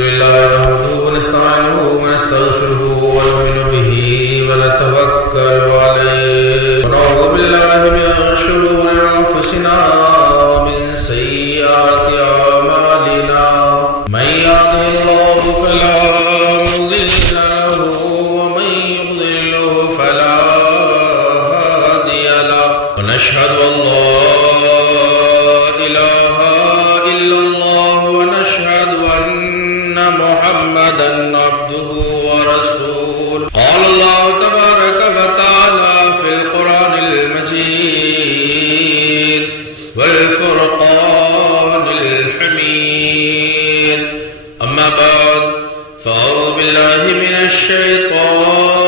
لله نحمده ونستعينه ونستغفره ونؤمن به ونتوكل عليه ونعوذ بالله من شرور أنفسنا ومن سيئات أعمالنا من يهده الله فلا مضل له ومن يضلل فلا هادي له ونشهد أن لا إله إلا الله ونشهد أن محمدا عبده ورسوله قال الله تبارك وتعالى في القرآن المجيد والفرقان الحميد أما بعد فأعوذ بالله من الشيطان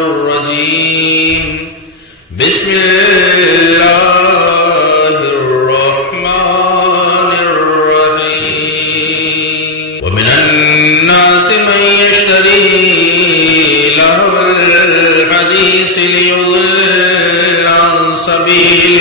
الرجيم بسم الله الرحمن الرحيم ومن الناس من يشتري لهو الحديث ليضل عن سبيل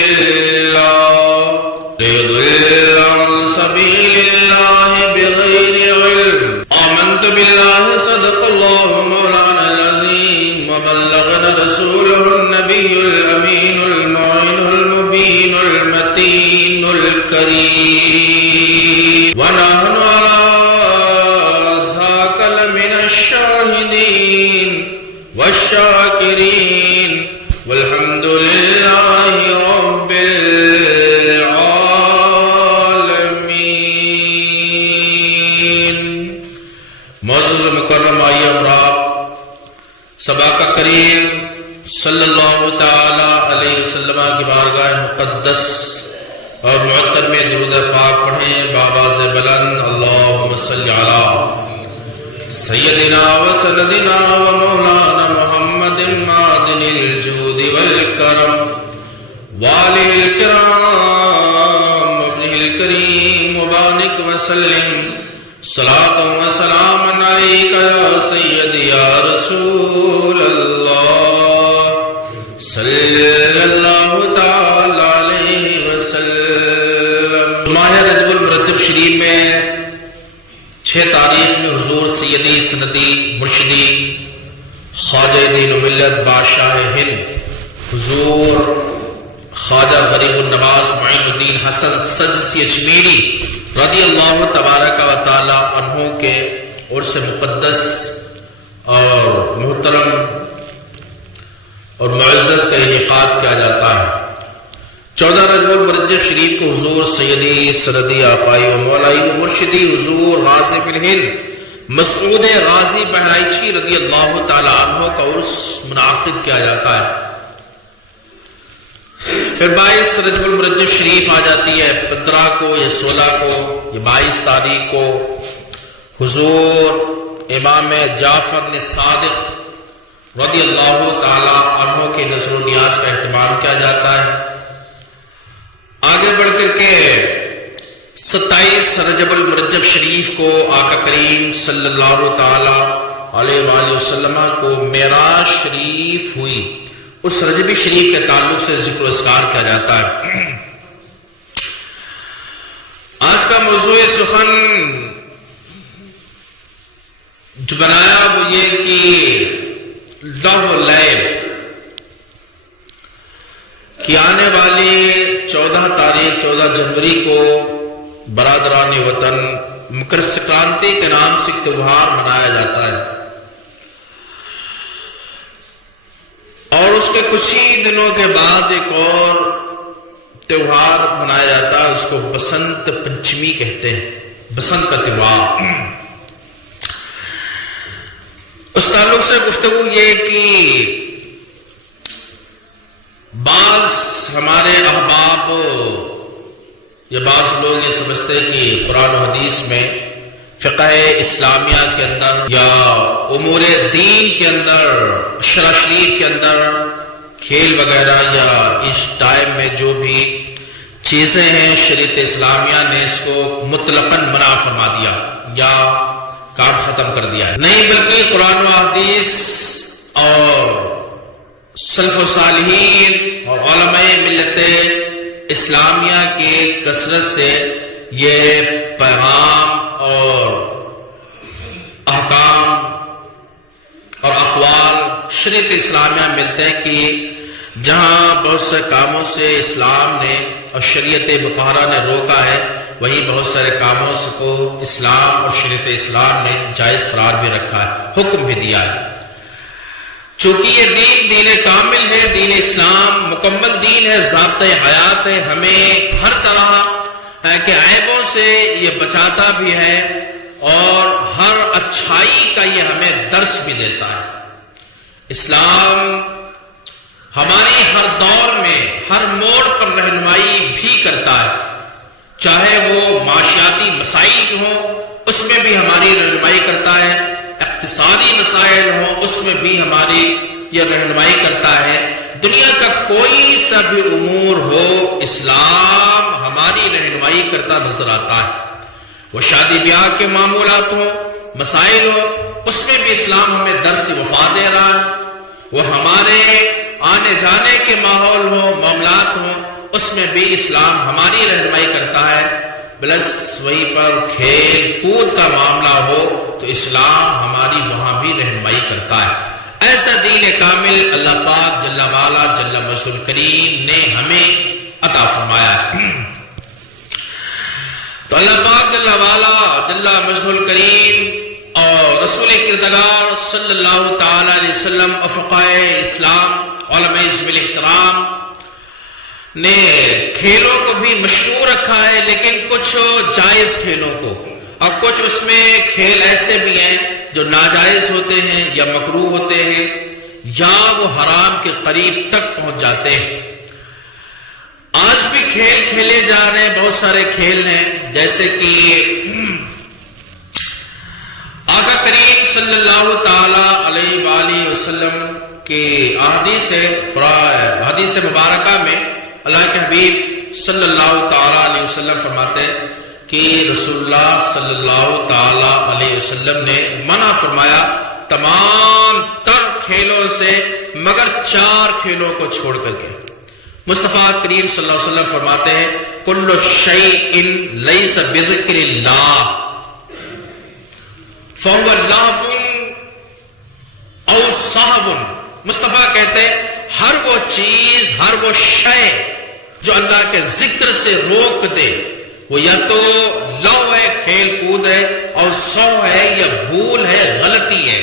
الله بغير علم آمنت بالله صدق الله مولانا العظيم وبلغنا رسوله النبي الأمين المعين المبين المتين الكريم ونحن على ذاك لمن الشاهدين والشاكرين والحمد لله رب العالمين. معزز و مکرم آئیے امراء، سباقہ کریم صلی اللہ تعالی علیہ وسلم کی بارگاہ مقدس اور معطر میں درود پاک پڑھیں بآواز بلند. اللہم صلی علی سیدنا و سندنا و مولانا محمد معدن الجود والکرم والہ الکرام ابنہ الکریم مبارک وسلم صلاۃ و سلام علیک یا سیدی یا رسول اللہ صلی اللہ تعالی علیہ وسلم. ماہ رجب المرجب شریف میں 6 تاریخ میں حضور سیدی سندی مرشدی خواجہ دین و ملت بادشاہ ہند حضور خواجہ غریب النواز معین الدین حسن سجسی اجمیری رضی اللہ تبارک و تعالی عنہ کے عرس مقدس اور محترم اور معزز کا انعقاد کیا جاتا ہے. 14 رجب المرجب شریف کو حضور سیدی سندی آقائی و مولائی و مرشدی حضور غازی فی الہند مسعود غازی بہرائچی رضی اللہ تعالی عنہ کا عرس منعقد کیا جاتا ہے. پھر 22 رجب المرجب شریف آ جاتی ہے. 15 کو یا 16 کو یا 22 تاریخ کو حضور امام جعفر صادق رضی اللہ تعالی عنہ کے نذر و نیاز کا اہتمام کیا جاتا ہے. آگے بڑھ کر کے 27 رجب المرجب شریف کو آقا کریم صلی اللہ تعالی علیہ وآلہ وسلم کو معراج شریف ہوئی. اس رجبی شریف کے تعلق سے ذکر و اذکار کیا جاتا ہے. آج کا موضوع سخن جو بنایا وہ یہ کہ لہو لیل کہ آنے والی 14 جنوری کو برادران وطن مکر سنکرانتی کے نام سے ایک تہوار منایا جاتا ہے اور اس کے کچھ ہی دنوں کے بعد ایک اور تہوار منایا جاتا ہے. اس کو بسنت پنچمی کہتے ہیں، بسنت کا تہوار. اس تعلق سے گفتگو یہ کہ بعض ہمارے احباب یا بعض لوگ یہ سمجھتے ہیں کہ قرآن و حدیث میں فقہ اسلامیہ کے اندر یا امور دین کے اندر شرع شریف کے اندر کھیل وغیرہ یا اس ٹائم میں جو بھی چیزیں ہیں شریعت اسلامیہ نے اس کو مطلقاً منع فرما دیا یا کام ختم کر دیا ہے. نہیں، بلکہ قرآن و حدیث اور سلف و صالحین اور علماء ملت اسلامیہ کی کثرت سے یہ پیغام اور شریعت اسلامیہ ملتے ہیں کہ جہاں بہت سے کاموں سے اسلام نے اور شریعت مطہرہ نے روکا ہے، وہیں بہت سارے کاموں کو اسلام اور شریعت اسلام نے جائز قرار بھی رکھا ہے، حکم بھی دیا ہے۔ چونکہ یہ دین کامل ہے، دین اسلام مکمل دین ہے، ضابطۂ حیات ہے، ہمیں ہر طرح کے عیبوں سے یہ بچاتا بھی ہے اور ہر اچھائی کا یہ ہمیں درس بھی دیتا ہے۔ اسلام ہماری ہر دور میں ہر موڑ پر رہنمائی بھی کرتا ہے، چاہے وہ معاشیاتی مسائل ہوں اس میں بھی ہماری رہنمائی کرتا ہے، اقتصادی مسائل ہوں اس میں بھی ہماری یہ رہنمائی کرتا ہے، دنیا کا کوئی سا بھی امور ہو اسلام ہماری رہنمائی کرتا نظر آتا ہے۔ وہ شادی بیاہ کے معمولات ہوں، مسائل ہوں، اس میں بھی اسلام ہمیں درس وفا دے رہا ہے۔ وہ ہمارے آنے جانے کے ماحول ہوں، معاملات ہوں، اس میں بھی اسلام ہماری رہنمائی کرتا ہے۔ بلس وہیں پر کھیل کود کا معاملہ ہو تو اسلام ہماری وہاں بھی رہنمائی کرتا ہے۔ ایسا دین کامل اللہ پاک جل والا جل مجدہ الکریم نے ہمیں عطا فرمایا ہے۔ تو اللہ پاک جل والا جل مجدہ الکریم اور رسول کردگار صلی اللہ تعالی علیہ وسلم افقائے اسلام علماء ذوی الاحترام نے کھیلوں کو بھی مشروع رکھا ہے، لیکن کچھ جائز کھیلوں کو، اور کچھ اس میں کھیل ایسے بھی ہیں جو ناجائز ہوتے ہیں یا مکروہ ہوتے ہیں یا وہ حرام کے قریب تک پہنچ جاتے ہیں۔ آج بھی کھیل کھیلے جا رہے ہیں، بہت سارے کھیل ہیں، جیسے کہ آقا کریم صلی اللہ تعالی علیہ وآلہ وسلم کی حدیث مبارکہ میں اللہ کے حبیب صلی اللہ تعالی علیہ وسلم فرماتے ہیں کہ رسول اللہ صلی اللہ تعالی علیہ وسلم نے منع فرمایا تمام تر کھیلوں سے مگر 4 کھیلوں کو چھوڑ کر کے۔ مصطفیٰ کریم صلی اللہ علیہ وسلم فرماتے ہیں کل شیء لیس بذکر اللہ فہو لعب او صحو۔ مصطفیٰ کہتے ہیں ہر وہ چیز، ہر وہ شے جو اللہ کے ذکر سے روک دے وہ یا تو لو ہے، کھیل کود ہے، اور سو ہے یا بھول ہے، غلطی ہے۔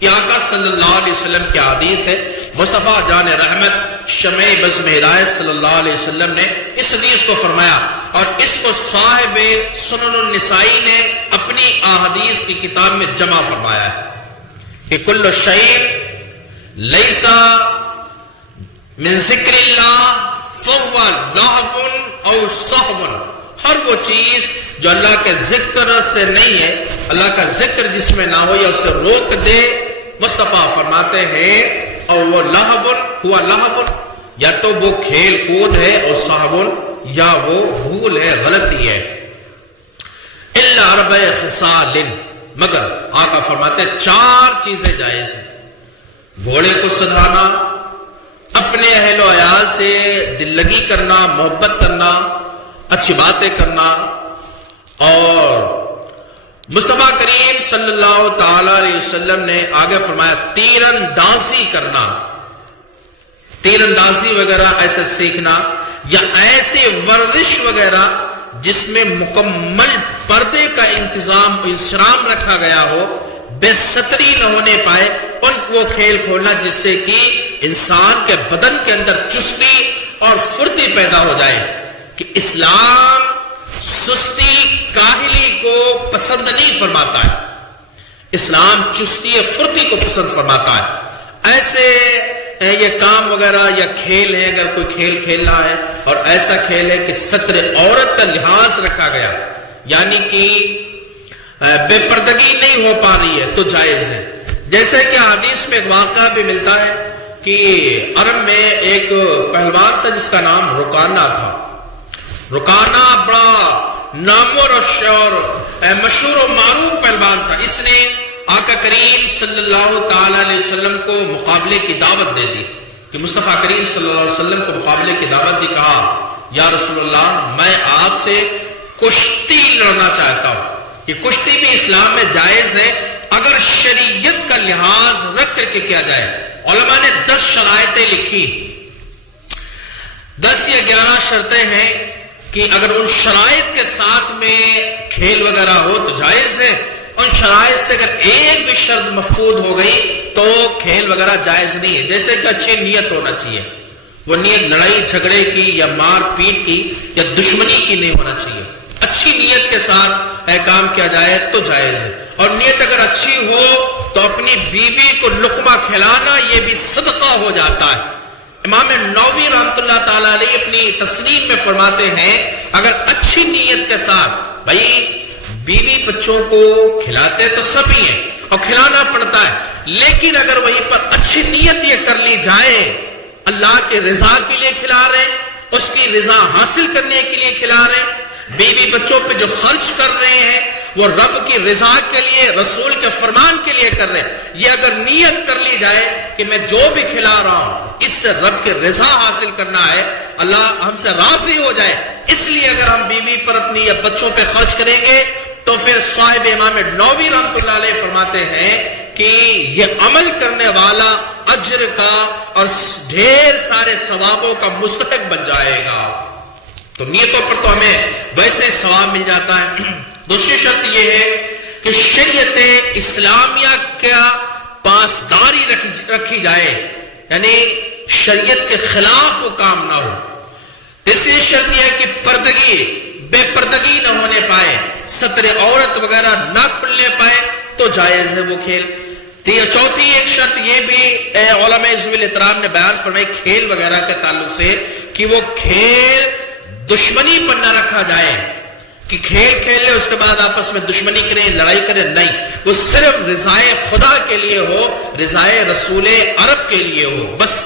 یہ آقا صلی اللہ علیہ وسلم کی حدیث ہے۔ مصطفیٰ جان رحمت شمع بزم ہدایت صلی اللہ علیہ وسلم نے اس حدیث کو فرمایا، اور اس کو صاحب سنن النسائی نے اپنی احادیث کی کتاب میں جمع فرمایا ہے کہ کل شیء لیس من ذکر اللہ فہو لعب او صحو۔ ہر وہ چیز جو اللہ کے ذکر سے نہیں ہے، اللہ کا ذکر جس میں نہ ہو یا اسے روک دے، مصطفیٰ فرماتے ہیں اور وہ ہوا لہو، یا تو وہ کھیل کود ہے، اور صحو یا وہ بھول ہے، غلطی ہے۔ الا 4 خصال، مگر آقا فرماتے 4 چیزیں جائز ہیں۔ گھوڑے کو سدھانا، اپنے اہل و عیال سے دل لگی کرنا، محبت کرنا، اچھی باتیں کرنا، اور مصطفیٰ کریم صلی اللہ تعالی علیہ وسلم نے آگے فرمایا تیر اندازی کرنا، تیر اندازی وغیرہ ایسے سیکھنا، یا ایسے ورزش وغیرہ جس میں مکمل پردے کا انتظام رکھا گیا ہو، بے ستری نہ ہونے پائے، ان وہ کھیل کھولنا جس سے کہ انسان کے بدن کے اندر چستی اور پھرتی پیدا ہو جائے۔ کہ اسلام سستی کاہلی کو پسند نہیں فرماتا ہے، اسلام چستی پھرتی کو پسند فرماتا ہے۔ ایسے یہ کام وغیرہ یا کھیل ہے، اگر کوئی کھیل کھیلنا ہے اور ایسا کھیل ہے کہ ستر عورت کا لحاظ رکھا گیا، یعنی کہ بے پردگی نہیں ہو پا رہی ہے، تو جائز ہے۔ جیسے کہ حدیث میں ایک واقعہ بھی ملتا ہے کہ عرب میں ایک پہلوان تھا جس کا نام رکانہ تھا۔ رکانہ بڑا نامور اور مشہور و معروف پہلوان تھا۔ اس نے آقا کریم صلی اللہ تعالی علیہ وسلم کو مقابلے کی دعوت دے دی کہ مصطفیٰ کریم صلی اللہ علیہ وسلم کو مقابلے کی دعوت دی، کہا یا رسول اللہ میں آپ سے کشتی لڑنا چاہتا ہوں۔ کہ کشتی بھی اسلام میں جائز ہے، اگر شریعت کا لحاظ رکھ کر کے کیا جائے. علماء نے 10 شرائطیں لکھی، 10 یا 11 شرطیں ہیں کہ اگر ان شرائط کے ساتھ میں کھیل وغیرہ ہو تو جائز ہے. ان شرائط سے اگر ایک بھی شرط مفقود ہو گئی تو کھیل وغیرہ جائز نہیں ہے. جیسے کہ اچھی نیت ہونا چاہیے، وہ نیت لڑائی جھگڑے کی یا مار پیٹ کی یا دشمنی کی نہیں ہونا چاہیے. اچھی نیت کے ساتھ کام کیا جائے تو جائز ہے. اور نیت اگر اچھی ہو تو اپنی بیوی کو لقمہ کھلانا یہ بھی صدقہ ہو جاتا ہے. امام نووی رحمۃ اللہ تعالی علیہ اپنی تصنیف میں فرماتے ہیں اگر اچھی نیت کے ساتھ، بھائی بیوی بچوں کو کھلاتے تو سبھی ہیں اور کھلانا پڑتا ہے، لیکن اگر وہیں پر اچھی نیت یہ کر لی جائے اللہ کے رضا کے لیے کھلا رہے ہیں، اس کی رضا حاصل کرنے کے لیے کھلا رہے ہیں، بیوی بچوں پہ جو خرچ کر رہے ہیں وہ رب کی رضا کے لیے، رسول کے فرمان کے لیے کر رہے ہیں، یہ اگر نیت کر لی جائے کہ میں جو بھی کھلا رہا ہوں اس سے رب کی رضا حاصل کرنا ہے، اللہ ہم سے راضی ہو جائے، اس لیے اگر ہم بیوی پر اپنی یا بچوں پہ خرچ کریں گے تو پھر صاحب امام نووی رحمۃ اللہ علیہ فرماتے ہیں کہ یہ عمل کرنے والا اجر کا اور ڈھیر سارے ثوابوں کا مستحق بن جائے گا. تو نیتوں پر تو ہمیں ویسے ثواب مل جاتا ہے. دوسری شرط یہ ہے کہ شریعت اسلامیہ کا پاسداری رکھی جائے، یعنی شریعت کے خلاف وہ کام نہ ہو. تیسری شرط یہ ہے کہ پردگی، بے پردگی نہ ہونے پائے، ستر عورت وغیرہ نہ کھلنے پائے تو جائز ہے وہ کھیل. چوتھی ایک شرط یہ بھی علماء ذوی الاحترام نے بیان فرمائی کھیل وغیرہ کے تعلق سے کہ وہ کھیل دشمنی پر نہ رکھا جائے کہ کھیل کھیل لے اس کے بعد آپس میں دشمنی کریں، لڑائی کریں، نہیں، وہ صرف رضائے خدا کے لیے ہو، رضائے رسول عرب کے لیے ہو، بس.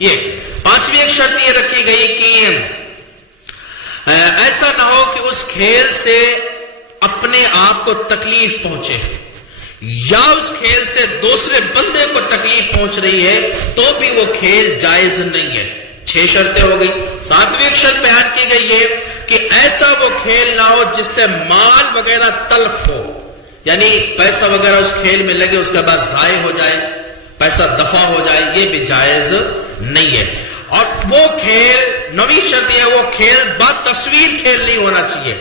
یہ پانچویں ایک شرط یہ رکھی گئی کہ ایسا نہ ہو کہ اس کھیل سے اپنے آپ کو تکلیف پہنچے یا اس کھیل سے دوسرے بندے کو تکلیف پہنچ رہی ہے تو بھی وہ کھیل جائز نہیں ہے. 6 شرطیں ہو گئی. 7ویں ایک شرط بیان کی گئی ہے کہ ایسا وہ کھیل نہ ہو جس سے مال وغیرہ تلف ہو، یعنی پیسہ وغیرہ اس کھیل میں لگے اس کے بعد ضائع ہو جائے، پیسہ دفع ہو جائے، یہ بھی جائز نہیں ہے. اور وہ کھیل، 9ویں شرط یہ ہے وہ کھیل با تصویر کھیل نہیں ہونا چاہیے.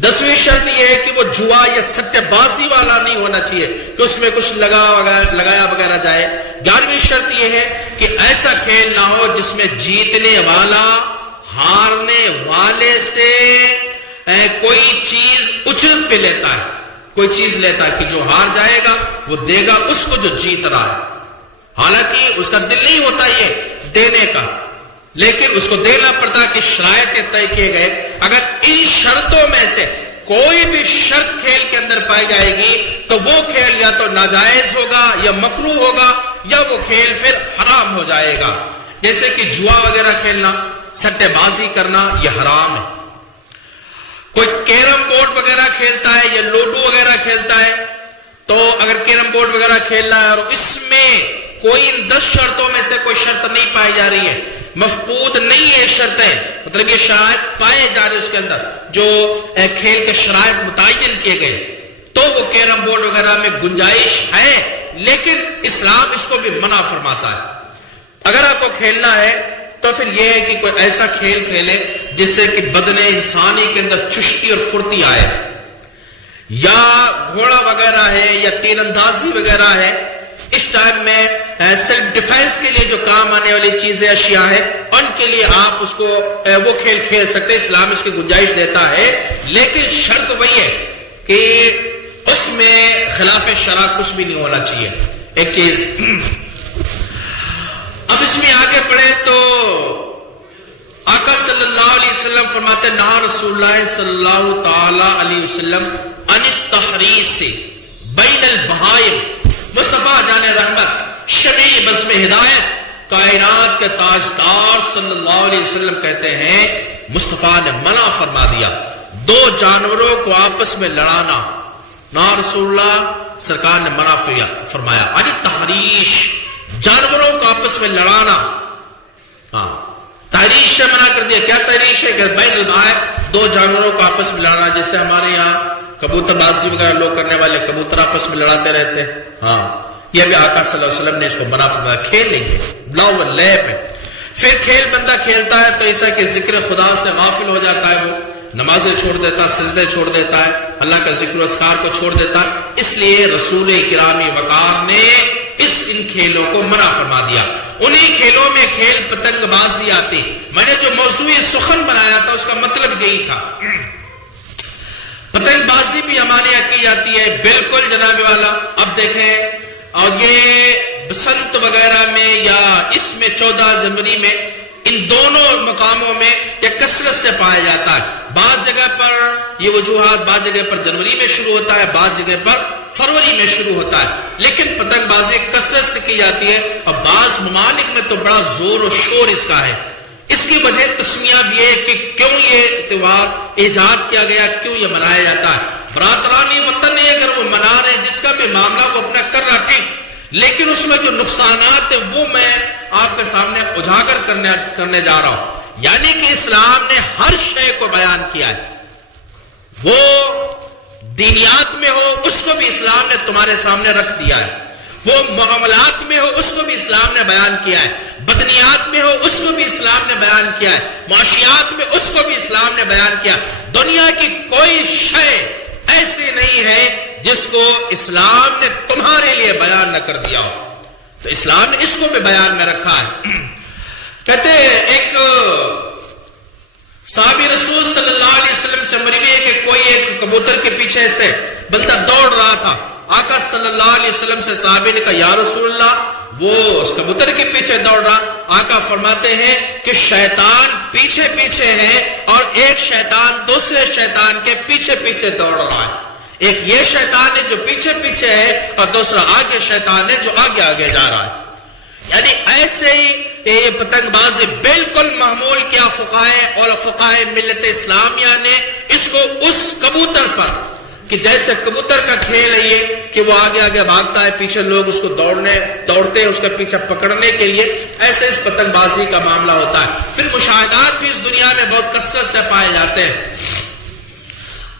10ویں شرط یہ ہے کہ وہ جوا یا سٹے بازی والا نہیں ہونا چاہیے کہ اس میں کچھ لگایا وغیرہ جائے. 11ویں شرط یہ ہے کہ ایسا کھیل نہ ہو جس میں جیتنے والا ہارنے والے سے کوئی چیز اجرت پہ لیتا ہے، کوئی چیز لیتا ہے کہ جو ہار جائے گا وہ دے گا اس کو جو جیت رہا ہے، حالانکہ اس کا دل نہیں ہوتا یہ دینے کا، لیکن اس کو دینا پڑتا کہ شرائط طے کیے گئے. اگر ان شرطوں میں سے کوئی بھی شرط کھیل کے اندر پائی جائے گی تو وہ کھیل یا تو ناجائز ہوگا یا مکروہ ہوگا یا وہ کھیل پھر حرام ہو جائے گا. جیسے کہ جوا وغیرہ کھیلنا، سٹے بازی کرنا، یہ حرام ہے. کوئی کیرم بورڈ وغیرہ کھیلتا ہے یا لوڈو وغیرہ کھیلتا ہے تو اگر کیرم بورڈ وغیرہ کھیل رہا ہے اور اس میں کوئی ان 10 شرطوں میں سے کوئی شرط نہیں پائی جا رہی ہے، مفقود نہیں ہے شرطیں، مطلب یہ شرائط پائے جا رہے اس کے اندر جو کھیل کے شرائط متعین کیے گئے، تو وہ کیرم بورڈ وغیرہ میں گنجائش ہے، لیکن اسلام اس کو بھی منع فرماتا ہے. اگر آپ کو کھیلنا ہے تو پھر یہ ہے کہ کوئی ایسا کھیل کھیلے جس سے کہ بدن انسانی کے اندر چستی اور پھرتی آئے، یا گھوڑا وغیرہ ہے یا تیر اندازی وغیرہ ہے. اس ٹائم میں سیلف ڈیفینس کے لیے جو کام آنے والی چیزیں اشیاء ہیں ان کے لیے آپ اس کو وہ کھیل کھیل سکتے ہیں، اسلام اس کی گنجائش دیتا ہے، لیکن شرط وہی ہے کہ اس میں خلاف شرع کچھ بھی نہیں ہونا چاہیے. ایک چیز اب اس میں آگے پڑھے تو آقا صلی اللہ علیہ وسلم فرماتے نہا رسول اللہ صلی اللہ تعالی علیہ وسلم ان التحریص بین البہائم. مصطفیٰ جان رحمت شمیع بزم ہدایت کائنات کے تاجدار صلی اللہ علیہ وسلم کہتے ہیں مصطفیٰ نے منع فرما دیا 2 جانوروں کو آپس میں لڑانا. نا رسول اللہ سرکار نے منع فرمایا ان التحریش، جانوروں کو آپس میں لڑانا. ہاں تحریش سے منع کر دیا. کیا تحریش ہے کہ بین البہائم 2 جانوروں کو آپس میں لڑانا. جیسے ہمارے یہاں کبوتر بازی وغیرہ لوگ کرنے والے، کبوتر آپس میں لڑاتے رہتے ہیں، ہاں یہ بھی آقا صلی اللہ علیہ وسلم نے اس کو منع فرمایا، کھیل نہیں ہے، لعب و لعب ہے۔ پھر کھیل بندہ کھیلتا ہے تو ایسا کہ ذکر خدا سے غافل ہو جاتا ہے، وہ نمازیں چھوڑ دیتا ہے، سجدے چھوڑ دیتا ہے، اللہ کا ذکر و اذکار کو چھوڑ دیتا ہے۔ اس لیے رسول کرام وقار نے ان کھیلوں کو منع فرما دیا۔ انہی کھیلوں میں کھیل پتنگ بازی آتی۔ میں نے جو موضوع سخن بنایا تھا اس کا مطلب یہی تھا۔ پتنگ بازی بھی ہمارے یہاں کی جاتی ہے، بالکل جناب والا۔ اب دیکھیں، اور یہ بسنت وغیرہ میں یا اس میں 14 جنوری میں، ان دونوں مقاموں میں یہ کثرت سے پایا جاتا ہے۔ بعض جگہ پر یہ وجوہات، بعض جگہ پر جنوری میں شروع ہوتا ہے، بعض جگہ پر فروری میں شروع ہوتا ہے، لیکن پتنگ بازی کثرت سے کی جاتی ہے، اور بعض ممالک میں تو بڑا زور و شور اس کا ہے۔ اس کی وجہ تسمیہ بھی ہے کہ کیوں یہ تہوار ایجاد کیا گیا، کیوں یہ منایا جاتا ہے۔ برادرانی وطن ہے، اگر وہ منا رہے جس کا بھی معاملہ وہ اپنا کر رہا ٹھیک، لیکن اس میں جو نقصانات ہیں وہ میں آپ کے سامنے اجاگر کرنے جا رہا ہوں۔ یعنی کہ اسلام نے ہر شے کو بیان کیا ہے، وہ دینیات میں ہو اس کو بھی اسلام نے تمہارے سامنے رکھ دیا ہے، وہ معاملات میں ہو اس کو بھی اسلام نے بیان کیا ہے، بدنیات میں ہو اس کو بھی اسلام نے بیان کیا ہے، معاشیات میں اس کو بھی اسلام نے بیان کیا۔ دنیا کی کوئی شے ایسی نہیں ہے جس کو اسلام نے تمہارے لیے بیان نہ کر دیا ہو، تو اسلام نے اس کو بھی بیان میں رکھا ہے۔ کہتے ہیں ایک صحابی رسول صلی اللہ علیہ وسلم سے مروی ہے کہ کوئی ایک کبوتر کے پیچھے سے بندہ دوڑ رہا تھا۔ آقا صلی اللہ علیہ وسلم سے صحابی نے کہا، یا رسول اللہ، وہ اس کبوتر کے پیچھے دوڑ رہا۔ آقا فرماتے ہیں کہ شیطان پیچھے پیچھے ہے، اور ایک شیطان دوسرے شیطان کے پیچھے پیچھے دوڑ رہا ہے۔ ایک یہ شیطان ہے جو پیچھے پیچھے ہے، اور دوسرا آگے شیطان ہے جو آگے آگے جا رہا ہے۔ یعنی ایسے ہی یہ پتنگ بازی بالکل معمول کیا فقہائے ملت اسلامیہ نے اس کو اس کبوتر پر، کہ جیسے کبوتر کا کھیل ہے یہ کہ وہ آگے آگے بھاگتا ہے، پیچھے لوگ اس کو دوڑتے ہیں اس کا پیچھا پکڑنے کے لیے، ایسے اس پتنگ بازی کا معاملہ ہوتا ہے۔ پھر مشاہدات بھی اس دنیا میں بہت کثرت سے پائے جاتے ہیں۔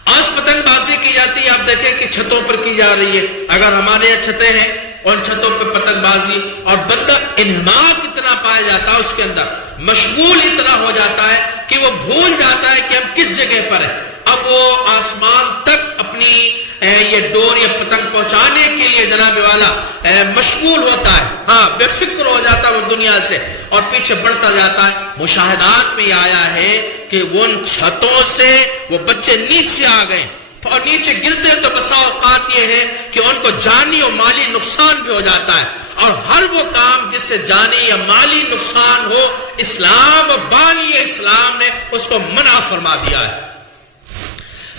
آج پتنگ بازی کی جاتی ہے، آپ دیکھیں کہ چھتوں پر کی جا رہی ہے۔ اگر ہمارے یہاں چھتیں ہیں، ان چھتوں پہ پتنگ بازی، اور بندہ انہماک اتنا پایا جاتا ہے اس کے اندر، مشغول اتنا ہو جاتا ہے کہ وہ بھول جاتا ہے کہ ہم کس جگہ پر ہیں۔ اب وہ آسمان تک اپنی یہ ڈور یا پتنگ پہنچانے کے لیے جناب والا مشغول ہوتا ہے، ہاں بے فکر ہو جاتا ہے وہ دنیا سے، اور پیچھے بڑھتا جاتا ہے۔ مشاہدات میں آیا ہے کہ ان چھتوں سے وہ بچے نیچے آ گئے، اور نیچے گرتے تو بسا اوقات یہ ہے کہ ان کو جانی اور مالی نقصان بھی ہو جاتا ہے۔ اور ہر وہ کام جس سے جانی یا مالی نقصان ہو، اسلام بانی اسلام نے اس کو منع فرما دیا ہے۔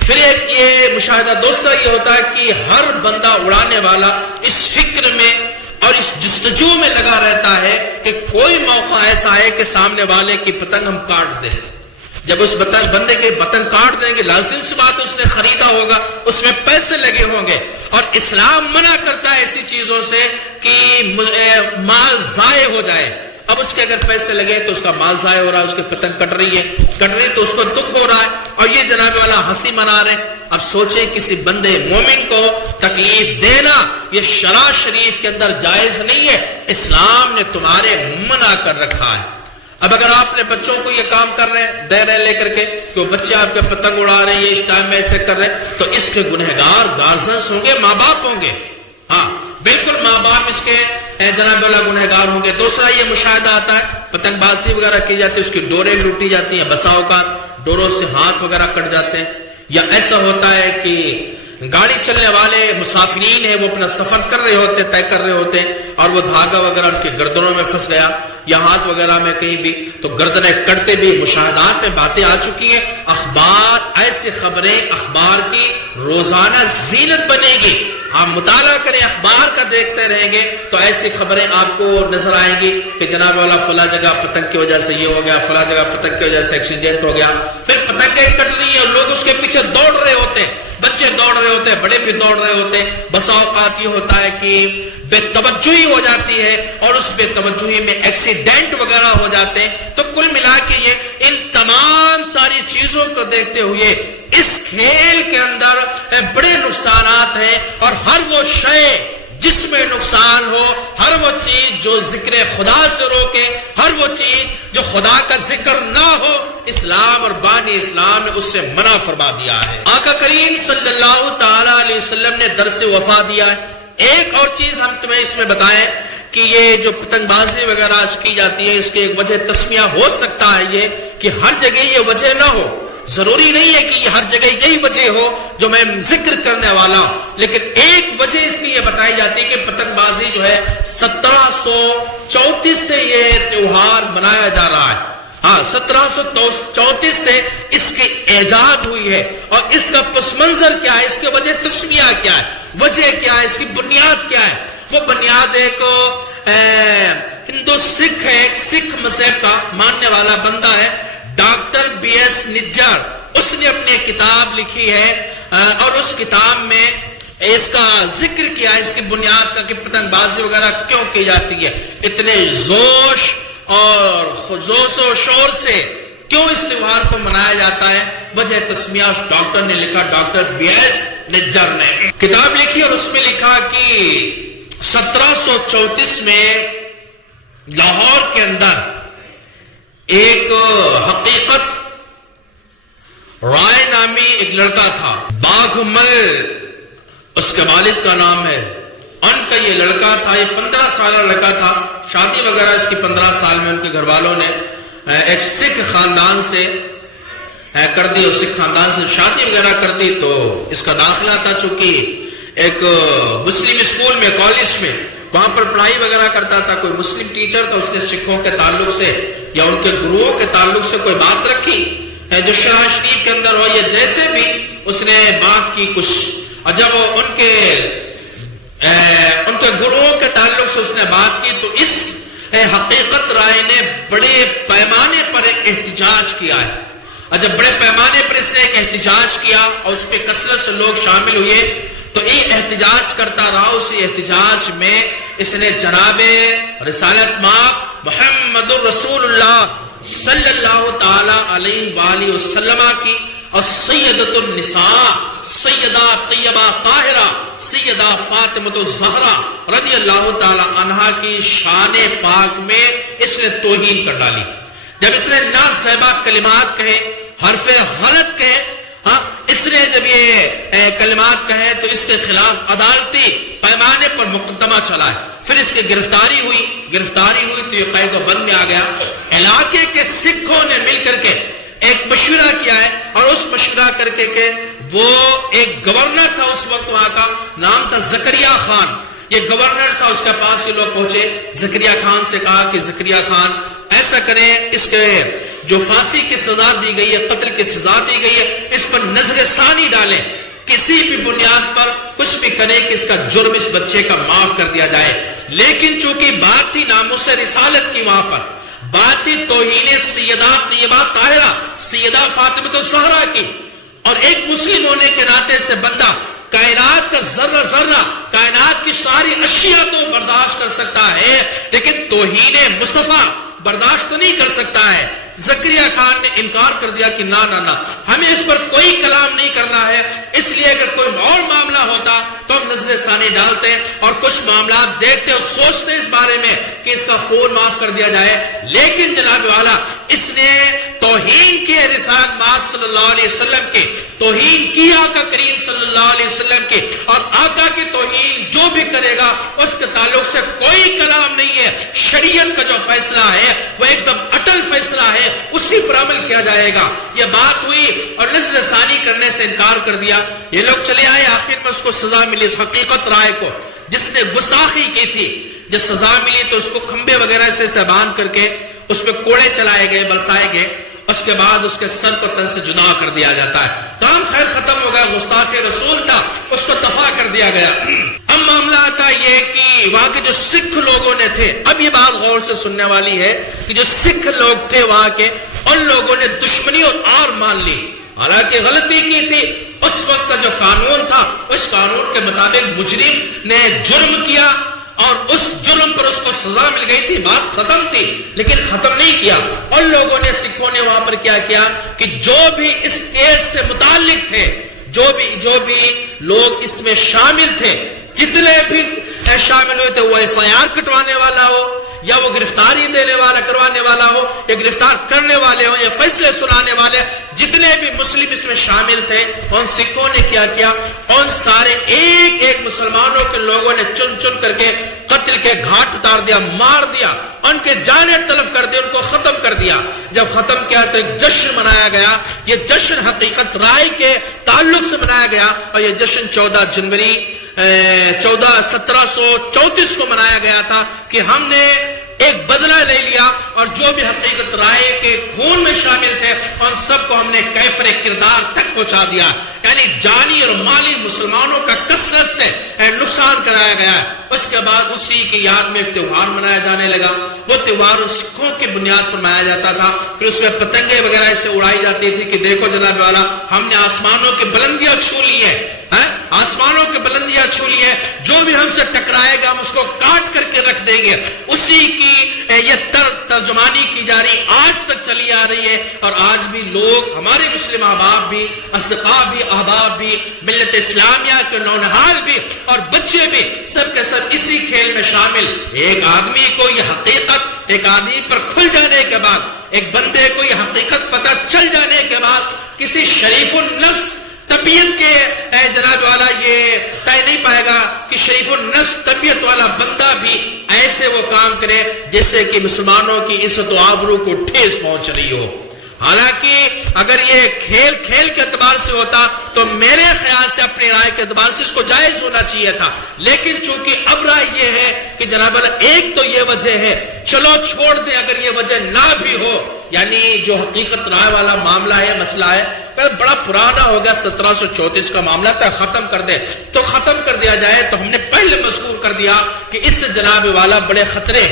پھر ایک یہ مشاہدہ دوستہ یہ ہوتا ہے کہ ہر بندہ اڑانے والا اس فکر میں اور اس جستجو میں لگا رہتا ہے کہ کوئی موقع ایسا ہے کہ سامنے والے کی پتنگ ہم کاٹ دیں۔ جب اس بندے کے پتنگ کاٹ دیں گے، لازم سی بات اس نے خریدا ہوگا، اس میں پیسے لگے ہوں گے، اور اسلام منع کرتا ہے ایسی چیزوں سے کہ مال ضائع ہو جائے۔ اب اس کے اگر پیسے لگے تو اس کا مال ضائع ہو رہا ہے، اس کی پتنگ کٹ رہی ہے تو اس کو دکھ ہو رہا ہے، اور یہ جناب والا ہنسی منا رہے۔ اب سوچیں کسی بندے مومن کو تکلیف دینا یہ شرع شریف کے اندر جائز نہیں ہے، اسلام نے تمہارے منع کر رکھا ہے۔ اب اگر آپ نے بچوں کو یہ کام کر رہے ہیں، دے رہے لے کر کے کہ وہ بچے آپ کے پتنگ اڑا رہے ہیں، یہ اس ٹائم میں ایسے کر رہے ہیں، تو اس کے گنہگار گارجنز ہوں گے، ماں باپ ہوں گے، ہاں بالکل ماں باپ اس کے جناب والا گنہگار ہوں گے۔ دوسرا یہ مشاہدہ آتا ہے، پتنگ بازی وغیرہ کی جاتی ہے، اس کی ڈوریں لوٹی جاتی ہیں، بسا اوقات ڈوروں سے ہاتھ وغیرہ کٹ جاتے ہیں، یا ایسا ہوتا ہے کہ گاڑی چلنے والے مسافرین ہیں، وہ اپنا سفر کر رہے ہوتے، طے کر رہے ہوتے ہیں، اور وہ دھاگا وغیرہ ان کی گردنوں میں پھنس گیا یا ہاتھ وغیرہ میں کہیں بھی، تو گردنیں کٹتے بھی۔ مشاہدات میں باتیں آ چکی ہیں، اخبار ایسی خبریں اخبار کی روزانہ زینت بنے گی، آپ مطالعہ کریں، اخبار کا دیکھتے رہیں گے تو ایسی خبریں آپ کو نظر آئیں گی کہ جناب والا فلاں جگہ پتنگ کی وجہ سے یہ ہو گیا، فلاں جگہ پتنگ کی وجہ سے ایکسیڈنٹ ہو گیا، پھر پتنگیں کٹ رہی ہیں اور لوگ اس کے پیچھے دوڑ رہے ہوتے ہیں۔ بچے دوڑ رہے ہوتے ہیں، بڑے بھی دوڑ رہے ہوتے ہیں، بسا اوقات یہ ہوتا ہے کہ بے توجہی ہو جاتی ہے اور اس بے توجہی میں ایکسیڈنٹ وغیرہ ہو جاتے ہیں. تو کل ملا کے یہ ان تمام ساری چیزوں کو دیکھتے ہوئے اس کھیل کے اندر بڑے نقصانات ہیں، اور ہر وہ شے جس میں نقصان ہو، ہر وہ چیز جو ذکر خدا سے روکے، ہر وہ چیز جو خدا کا ذکر نہ ہو، اسلام اور بانی اسلام نے اس سے منع فرما دیا ہے. آقا کریم صلی اللہ تعالی علیہ وسلم نے درس وفا دیا ہے. ایک اور چیز ہم تمہیں اس میں بتائیں کہ یہ جو پتنگ بازی وغیرہ آج کی جاتی ہے، اس کی ایک وجہ تسمیہ ہو سکتا ہے یہ کہ ہر جگہ یہ وجہ نہ ہو. ضروری نہیں ہے کہ یہ ہر جگہ یہی وجہ ہو جو میں ذکر کرنے والا ہوں، لیکن ایک وجہ اس کی یہ بتائی جاتی ہے کہ پتنگ بازی جو ہے 1734 سے یہ تہوار منایا جا رہا ہے. 1734 سے اس کی ایجاد ہوئی ہے، اور اس کا پس منظر کیا ہے، اس کی وجہ تسمیہ کیا ہے، وجہ کیا ہے، اس کی بنیاد کیا ہے. وہ بنیاد ایک ہندو سکھ ہے، ایک سکھ مذہب کا ماننے والا بندہ ہے، ڈاکٹر بی ایس نجار. اس نے اپنی کتاب لکھی ہے، اور اس کتاب میں اس کا ذکر کیا ہے، اس کی بنیاد کا کہ پتنگ بازی وغیرہ کیوں کی جاتی ہے، اتنے جوش اور جوش و شور سے کیوں اس تہوار کو منایا جاتا ہے. وجہ تسمیہ اس ڈاکٹر نے لکھا، ڈاکٹر بی ایس نجار نے کتاب لکھی، اور اس میں لکھا کہ 1734 میں لاہور کے اندر ایک حقیقت رائے نامی ایک لڑکا تھا، باغمل اس کے والد کا نام ہے. ان کا یہ لڑکا تھا، یہ 15 سالہ لڑکا تھا. شادی وغیرہ اس کی 15 سال میں ان کے گھر والوں نے ایک سکھ خاندان سے کر دی، اور سکھ خاندان سے شادی وغیرہ کر دی. تو اس کا داخلہ تھا، چونکہ ایک مسلم اسکول میں، کالج میں، وہاں پر پڑھائی وغیرہ کرتا تھا. کوئی مسلم ٹیچر تھا، اس نے سکھوں کے تعلق سے یا ان کے گروؤں کے تعلق سے کوئی بات رکھی جو شرح شریف کے اندر ہو، یا جیسے بھی اس نے بات کی کچھ، اور جب ان کے گروؤں کے تعلق سے اس نے بات کی تو اس حقیقت رائے نے بڑے پیمانے پر ایک احتجاج کیا ہے. اور جب بڑے پیمانے پر اس نے ایک احتجاج کیا اور اس پہ کثرت سے لوگ شامل ہوئے، تو یہ احتجاج کرتا رہا. اس احتجاج میں اس نے جناب رسالت مآب محمد الرسول اللہ صلی اللہ تعالی علیہ وآلہ وسلم کی، اور سیدۃ النساء سیدہ طیبہ طاہرہ سیدہ فاطمہ الزہرا رضی اللہ تعالی عنہا کی شان پاک میں اس نے توہین کر ڈالی. جب اس نے نازیبا کلمات کہے، حرف غلط کہے، اس نے جب یہ کلمات کہے تو اس کے خلاف عدالتی پیمانے پر مقدمہ چلا ہے. پھر اس کی گرفتاری ہوئی تو یہ قید و بند میں آ گیا. علاقے کے سکھوں نے مل کر کے ایک مشورہ کیا ہے، اور اس مشورہ کر کے کہ وہ ایک گورنر تھا اس وقت، وہاں کا نام تھا زکریا خان. یہ گورنر تھا، اس کے پاس یہ لوگ پہنچے. زکریا خان سے کہا کہ زکریا خان ایسا کریں، اس کے جو پھانسی کی سزا دی گئی ہے، قتل کی سزا دی گئی ہے، اس پر نظر ثانی ڈالیں، کسی بھی بنیاد پر کچھ بھی کریں کہ اس کا جرم اس بچے کا معاف کر دیا جائے. لیکن چونکہ بات تھی ناموس رسالت کی، وہاں پر بات تھی توہین سیدہ طیبہ طاہرہ سیدہ فاطمہ الزہرا کی، اور ایک مسلم ہونے کے ناطے سے بندہ کائنات کا ذرہ ذرہ، کائنات کی ساری اشیاء تو برداشت کر سکتا ہے، لیکن توہین مصطفیٰ برداشت نہیں کر سکتا ہے. زکریا خان نے انکار کر دیا کہ نہ ہمیں اس پر کوئی کلام نہیں کرنا ہے. اس لیے اگر کوئی اور معاملہ ہوتا تو ہم نظر ثانی ڈالتے اور کچھ معاملات دیکھتے اور سوچتے اس بارے میں کہ اس کا خون معاف کر دیا جائے. لیکن جناب والا اس نے توہین کی رسالت مآب صلی اللہ علیہ وسلم کے، توہین کی آقا کریم صلی اللہ علیہ وسلم کے، اور آقا کی توہین جو بھی کرے گا اس کے تعلق سے کوئی کلام نہیں ہے. شریعت کا جو فیصلہ ہے وہ ایک دم اٹل فیصلہ ہے، اسی پر عمل کیا جائے گا. یہ بات ہوئی اور نظر ثانی کرنے سے انکار کر دیا. یہ لوگ چلے آئے، آخر میں اس کو سزا ملی. اس حقیقت رائے کو جس نے گستاخی کی تھی، جب سزا ملی تو اس کو کھمبے وغیرہ سے باندھ کر کے اس پہ کوڑے چلائے گئے، برسائے گئے. اس کے بعد اس کے سر کو تن سے جدا کر دیا جاتا ہے. کام خیر ختم ہو گیا. گستاخ رسول تھا، اس کو دفع کر دیا گیا. اب معاملہ آتا یہ کہ وہاں کے جو سکھ لوگوں نے تھے، اب یہ بات غور سے سننے والی ہے کہ جو سکھ لوگ تھے وہاں کے، ان لوگوں نے دشمنی اور آر مان لی حالانکہ غلطی کی تھی. اس وقت کا جو قانون تھا اس قانون کے مطابق مجرم نے جرم کیا اور اس جرم پر اس کو سزا مل گئی تھی، بات ختم تھی. لیکن ختم نہیں کیا. اور لوگوں نے، سکھوں نے وہاں پر کیا کیا کہ جو بھی اس کیس سے متعلق تھے، جو بھی لوگ اس میں شامل تھے، جتنے بھی شامل ہوئے تھے، وہ FIR کٹوانے والا ہو یا وہ گرفتاری دینے والا کروانے والا ہو یا گرفتار کرنے والے ہو یا فیصلے سنانے والے، جتنے بھی مسلم اس میں شامل تھے، ان سکھوں نے کیا کیا، ان سارے ایک ایک مسلمانوں کے لوگوں نے چن چن کر کے قتل کے گھاٹ اتار دیا، مار دیا، ان کے جانیں تلف کر دی، ان کو ختم کر دیا. جب ختم کیا تو ایک جشن منایا گیا. یہ جشن حقیقت رائے کے تعلق سے منایا گیا اور یہ جشن 14 جنوری 1734 کو منایا گیا تھا کہ ہم نے ایک بدلہ لے لیا اور جو بھی حقیقت رائے کے خون میں شامل تھے ان سب کو ہم نے کیفر کردار تک پہنچا دیا. یعنی جانی اور مالی مسلمانوں کا کثرت سے نقصان کرایا گیا ہے. اس کے بعد اسی کی یاد میں ایک تہوار منایا جانے لگا. وہ تہوار سکھوں کی بنیاد پر منایا جاتا تھا. پھر اس میں پتنگیں وغیرہ سے اڑائی جاتی تھی کہ دیکھو جناب والا، ہم نے آسمانوں کی بلندیاں چھو لی ہیں، آسمانوں کی بلندیاں چھو لی ہیں، جو بھی ہم سے ٹکرائے گا ہم اس کو کاٹ کر کے رکھ دیں گے. اسی کی یہ ترجمانی کی جا رہی، آج تک چلی آ رہی ہے. اور آج بھی لوگ، ہمارے مسلم احباب بھی، اصدقاء بھی، احباب بھی، ملت اسلامیہ کے نونہال بھی اور بچے بھی، سب کے سب اسی کھیل میں شامل. ایک آدمی کو یہ حقیقت، ایک آدمی پر کھل جانے کے بعد، ایک بندے کو یہ حقیقت پتہ چل جانے کے بعد، کسی شریف النفس طبیعت کے جناب والا یہ طے نہیں پائے گا کہ شریف النفس طبیعت والا بندہ بھی ایسے وہ کام کرے جس سے کہ مسلمانوں کی عزت و آبرو کو ٹھیس پہنچ رہی ہو. حالانکہ اگر یہ کھیل کے اعتبار سے ہوتا تو میرے خیال سے، اپنی رائے کے اعتبار سے اس کو جائز ہونا چاہیے تھا. لیکن چونکہ اب رائے یہ ہے کہ جناب اللہ ایک تو یہ وجہ ہے، چلو چھوڑ دیں. اگر یہ وجہ نہ بھی ہو، یعنی جو حقیقت رائے والا معاملہ ہے، مسئلہ ہے، بڑا پرانا ہو گیا، 1734 کا معاملہ تھا، ختم کر دے تو ختم کر دیا جائے. تو ہم نے پہلے مذکور کر دیا کہ اس سے جناب والا بڑے خطرے،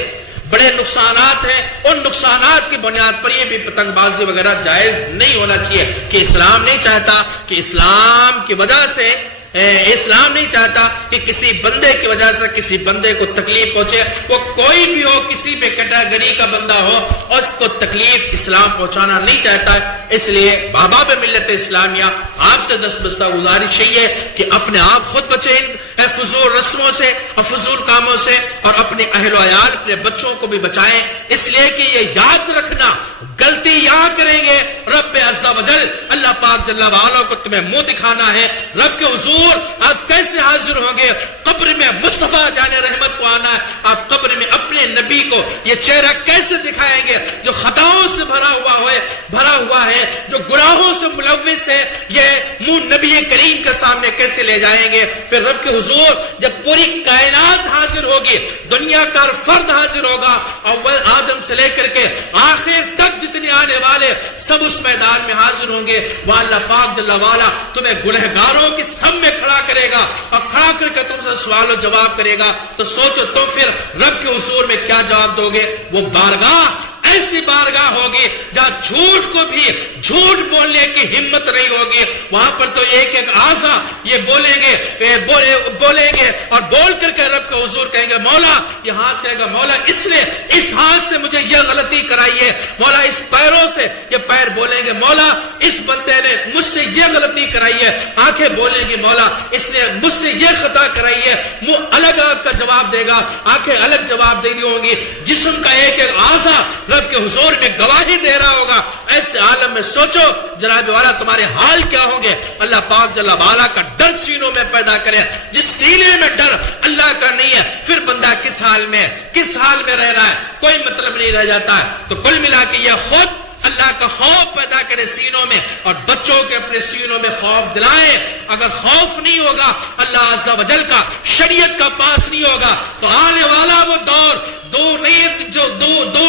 بڑے نقصانات ہیں. ان نقصانات کی بنیاد پر یہ بھی پتنگ بازی وغیرہ جائز نہیں ہونا چاہیے. کہ اسلام نہیں چاہتا کہ اسلام کی وجہ سے، اسلام نہیں چاہتا کہ کسی بندے کی وجہ سے کسی بندے کو تکلیف پہنچے. وہ کوئی بھی ہو، کسی بھی کیٹیگری کا بندہ ہو، اس کو تکلیف اسلام پہنچانا نہیں چاہتا. اس لیے احباب ملت اسلامیہ، آپ سے دستبستہ گزارش ہے کہ اپنے آپ خود بچیں فضول رسموں سے اور فضول کاموں سے، اور اپنے اہل و عیال، اپنے بچوں کو بھی بچائیں. اس لیے کہ یہ یاد رکھنا، غلطی یہاں کریں گے، رب عز و جل، اللہ پاک جل وعلا کو تمہیں منہ دکھانا ہے. رب کے حضور آپ کیسے حاضر ہوں گے؟ قبر میں مصطفیٰ جان رحمت کو آنا ہے. آپ قبر میں اپنے نبی کو یہ چہرہ کیسے دکھائیں گے جو خطاؤں سے بھرا ہوا ہے، جو گناہوں سے ملوث ہے؟ یہ منہ نبی کریم کے سامنے کیسے لے جائیں گے؟ پھر رب کے حضور جب پوری کائنات حاضر ہوگی، دنیا کا فرد حاضر ہوگا، اول آدم سے لے کر کے آخر تک جتنے آنے والے سب اس میدان میں حاضر ہوں گے. وہ اللہ پاک جل وعلا تمہیں گنہگاروں کی سب میں کھڑا کرے گا اور کھڑا کر کے تم سے سوال و جواب کرے گا. تو سوچو تم پھر رب کے حضور میں کیا جواب دو گے؟ وہ بارگاہ ایسی بارگاہ ہوگی جہاں جھوٹ کو بھی جھوٹ بولنے کی ہمت نہیں ہوگی. وہاں پر تو ایک ایک اعضا یہ بولیں گے اور بول کر کے رب کے حضور کہیں گے مولا، یہ ہاتھ کہے گا مولا اس نے اس ہاتھ سے مجھے یہ غلطی کرائی ہے، مولا اس پیروں سے، یہ پیر بولیں گے مولا اس بندے نے مجھ سے یہ غلطی کرائی ہے، آنکھیں بولیں گی مولا اس نے مجھ سے یہ خطا کرائی ہے. منہ الگ آپ کا جواب دے گا، آنکھیں الگ جواب دے رہی ہوں گی، جسم کا ایک ایک اعضا رب کے حضور میں گواہی دے رہا ہوگا. ایسے عالم میں سوچو جناب والا تمہارے حال کیا ہوں گے. اللہ پاک جل وعلا کا ڈر سینوں میں پیدا کرے. جس سینے میں ڈر اللہ کا نہیں ہے، پھر بندہ کس حال میں رہ رہا ہے، کوئی مطلب نہیں رہ جاتا ہے. تو کل ملا کے یہ خود اللہ کا خوف پیدا کرے سینوں میں، اور بچوں کے اپنے سینوں میں خوف دلائیں. اگر خوف نہیں ہوگا اللہ عز و جل کا، شریعت کا پاس نہیں ہوگا، تو آنے والا وہ دور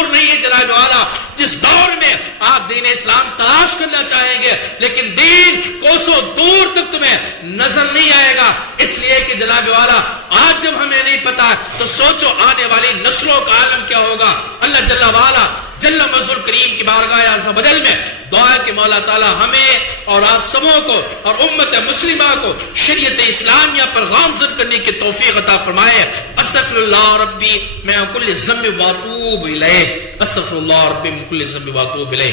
نہیں ہے جناب والا جس دور میں آپ دین اسلام تلاش کرنا چاہیں گے لیکن دین کوسوں دور تک تمہیں نظر نہیں آئے گا. اس لیے کہ جناب والا آج جب ہمیں نہیں پتا تو سوچو آنے والی نسلوں کا عالم کیا ہوگا. اللہ جل وعلا جل مجدہ کریم کی بارگاہ عز و جل میں دعا ہے کہ مولا تعالی ہمیں اور آپ سبوں کو اور امت مسلمہ کو شریعت اسلامیہ پر گامزن کرنے کی توفیق عطا فرمائے. استغفر اللہ ربی من کل ذنب واتوب الیہ. استغفر اللہ ربی من کل ذنب واتوب الیہ.